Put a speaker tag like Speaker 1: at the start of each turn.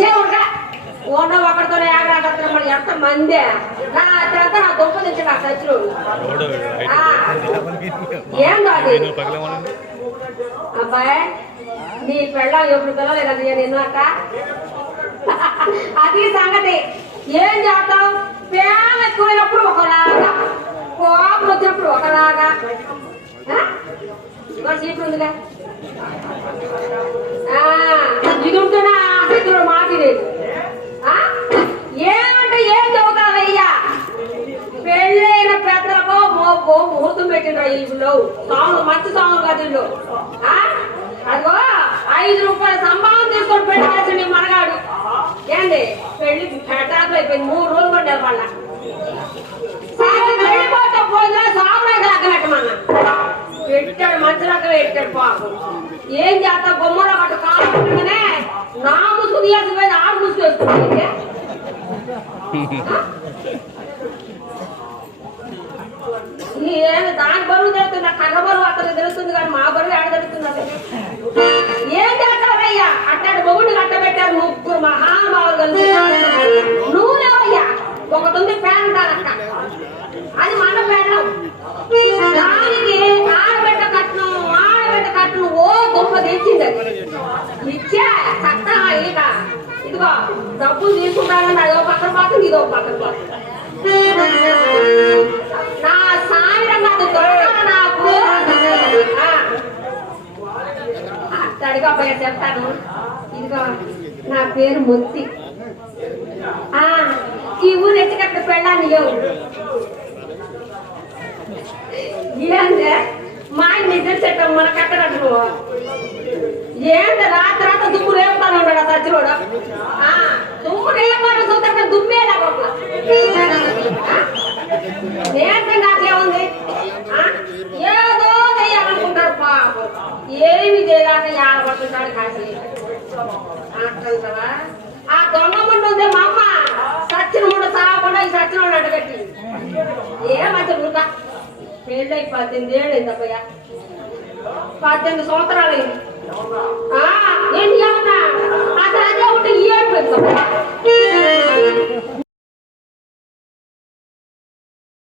Speaker 1: చెవుగా ఉన్న ఒకరితోనే ఆగరాగత్రం మరి ఎంత మందే? నా చేత నా దుంప తెచ్చి నా సచ్చులు. ఏందో అది? అబ్బాయి నీ పెళ్ళం ఎప్పుడు పిల్లలేదండి నేను నిన్నాక అది సంగతి. ఏం చేద్దాం? ప్రేమ ఎక్కువైనప్పుడు ఒకలాగా కోపం వచ్చినప్పుడు ఒకలాగా. ఆ? ఇదిగో సాంగ్ మంచి సాంగ్ కదండు ఆ? అదిగో ఐదు రూపాయల సంభావన తీసుకొని పెట్టాల్సింది మనగాడు. ఏంది? పెళ్ళి పెటాకులు అయిపోయింది. మూడు రోజులు కొండ మళ్ళా సాయం పోయినా పెట్టాడు మంచి రకం పెట్టాడు పాపం. ఏం చేస్తా? బొమ్మలో పట్టు కావాలంటే నా ముసుగు తీయాల్సి పోయి ఆడు ముసుగు వేసుకుంటుంది దాని బరువు గొప్ప తెచ్చింది అది ఇచ్చే చక్కగా ఈట ఇదిగో డబ్బులు తీసుకుంటానంటే అదో పక్కన పోతుంది ఇదో పక్కన పోతుంది. నా సామిరం నాకు. నాకు అబ్బాయి చెప్తాను. ఇదిగో నా పేరు ముత్తి. ఆ, ఈ ఊరు ఎట్టుకట్ట పెళ్ళాన్ని లేవు మా ఆయన నిద్ర మనకు మన కట్టడట్టు ఏంది రాత్రి అంతా దుమ్ము రేపుతాను ఉన్నాడు సచ్చిరోడు ఆ, దుమ్ము రేపాడు చూస్తే దుమ్మే లేకపోతే నేర్పి ఏదో చేయాలనుకుంటారు పాపం. ఏమి చేయలేక ఆడబడుతుంటాడు కాసి అట్లంటావా ఆ దొంగ ముందు ఉంది మా అమ్మ. సచ్చిన ముందు సాగకుండా ఈ సచ్చిన వాడు అడ్డగట్టి ఏమంటే నువ్వు పెళ్ళై పద్దెనిమిది ఏళ్ళు అయింది అబ్బయ్య పద్దెనిమిది సంవత్సరాలు అయింది.